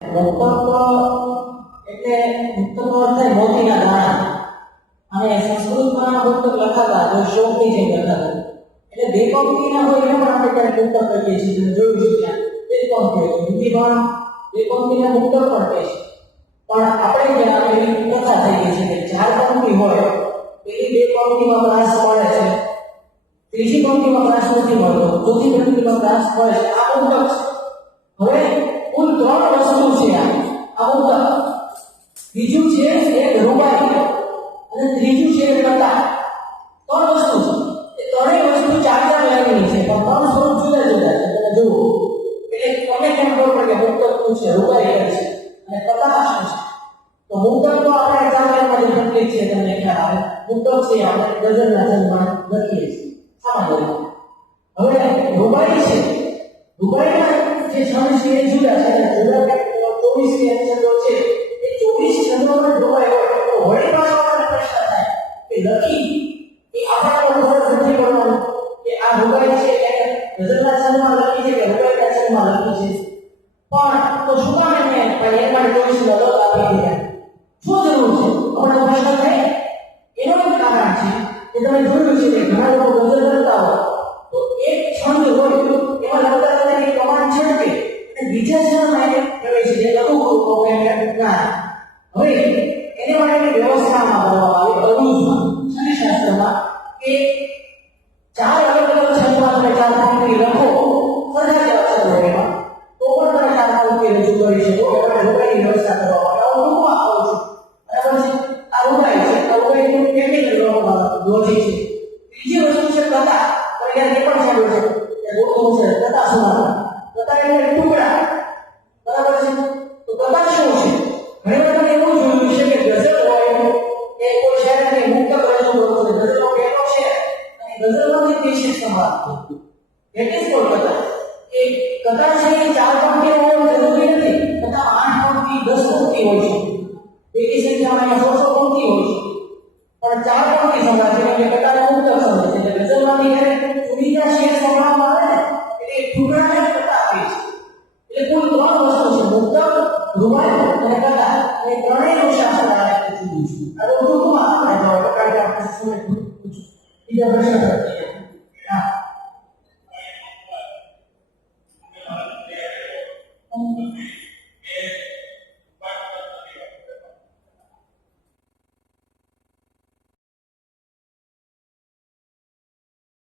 મુક્તક એટલે મુક્તકનો અર્થ થાય મોતીના દાણા. અને સંસ્કૃતમાં મુક્તક લખાતા તો શોકની જેમ લખાતા. એટલે બે પંક્તિના હોય એને પણ આપણે ક્યારેક મુક્તક કહીએ છીએ. તમે જોયું છે ત્યાં બે પંક્તિ હોય. હિન્દીમાં બે પંક્તિના મુક્તક પણ કહે છે. પણ આપણે ત્યાં એવી પ્રથા થઈ ગઈ છે કે ચાર પંક્તિ હોય પેલી બે પંક્તિમાં પ્રાસ મળે છે, ત્રીજી પંક્તિમાં પ્રાસ નથી મળતો, ચોથી પંક્તિમાં પ્રાસ મળે છે. આ મુક્તક છે. હવે કુલ ત્રણ વસ્તુ છે આ મુક્તક. બીજું છે એક રૂબાઈ અને ત્રીજું છે કથા. ત્રણ વસ્તુ છે. એ ત્રણેય વસ્તુ ચાર ચાર લાઈનની છે, પણ ત્રણ સ્વરૂપ જુદા જુદા છે. તમે જુઓ એટલે તમે કેમ ખબર પડે કે મુક્તક શું છે, રૂબાઈ કઈ છે અને કથા શું છે. તો મુક્તક તો આપણે ચાર લાઈનમાં જે લખીએ છીએ તમને ખ્યાલ આવે. મુક્તક છે આપણે ગઝલના છંદમાં લખીએ છીએ સામાન્ય. હવે રૂબાઈ છે, રૂબાઈના જે છંદ છે એ જુદા છે. જુદા 24 છંદો છે. એ 24 છંદોમાં રૂબાઈ હોય તો વળી પાછો આપણને પ્રશ્ન થાય કે લખી એ આપણા પર ખબર નથી પડવાનું કે આ રૂબાઈ છે એ ગઝલના છંદમાં લખી છે કે રૂબાઈના છંદમાં લખી છે. પણ તો શું કામ એને પણ એ માટે 24 અલગ આપી દીધા? શું જરૂર છે? આપણને પ્રશ્ન થાય. એનું એક કારણ છે કે તમે જોયું છે કે ઘણા લોકો ગઝલ લખતા હોય તો એક છંદ હોય એમાં લખતા લખતા એક કમાન છટકે અને બીજા છંદમાં એને પ્રવેશ છે લઘુ ના. હવે એને માટે વ્યવસ્થામાં કરવામાં આવી અનુજમાં શાસ્ત્રમાં કે ચાર અલગ અલગ છંદમાં તમે ચાર પંક્તિ લખો સરખા જેવા છંદ એમાં તો પણ તમે ચાર પંક્તિ રજૂ કરી શકો. એમાં રૂબાઈની વ્યવસ્થા કરવામાં આવે. હું ટૂંકમાં આવું છું. બરાબર છે. આ રૂબાઈ છે. આ રૂબાઈનું કેમિકલ લોજિક છે. ત્રીજી વસ્તુ છે કથા. પણ યાર એ પણ સાંભળ્યું છે કે ગોતું છે કથા સુનાવવા. કથા એટલે ટુકડા. બરાબર છે. તો કથા શું છે? ઘણી વખત એવું જોયું છે કે ગઝલ હોય એ કોઈ શાયરને મુક્તક રજૂ કરતો છે. ગઝલનો પહેલો છે અને ગઝલમાંથી વિશેષ સંવાદ. એટલે જ કોઈ કથા. એ કથા છે એ ચાર પંક્તિ હોય જરૂરી નથી. કથા 8 પંક્તિ 10 પંક્તિ હોય છે. એકી સંખ્યામાં 100 પંક્તિ હોય છે. પણ ચાર પંક્તિ સંવાદ છે એટલે કથાને મુક્તક સમજે છે. એટલે ગઝલમાંથી જ્યારે સુવિધા શેર સંવાદમાં આવે ને એટલે ટુકડાને કથા આપે છે. એટલે કુલ ત્રણ વસ્તુ છે: મુક્તક, રૂબાઈ અને કથા. એ ત્રણેયનું શાસ્ત્ર આ રીતે જુદું છે. આ ટૂંકમાં આપણે સમય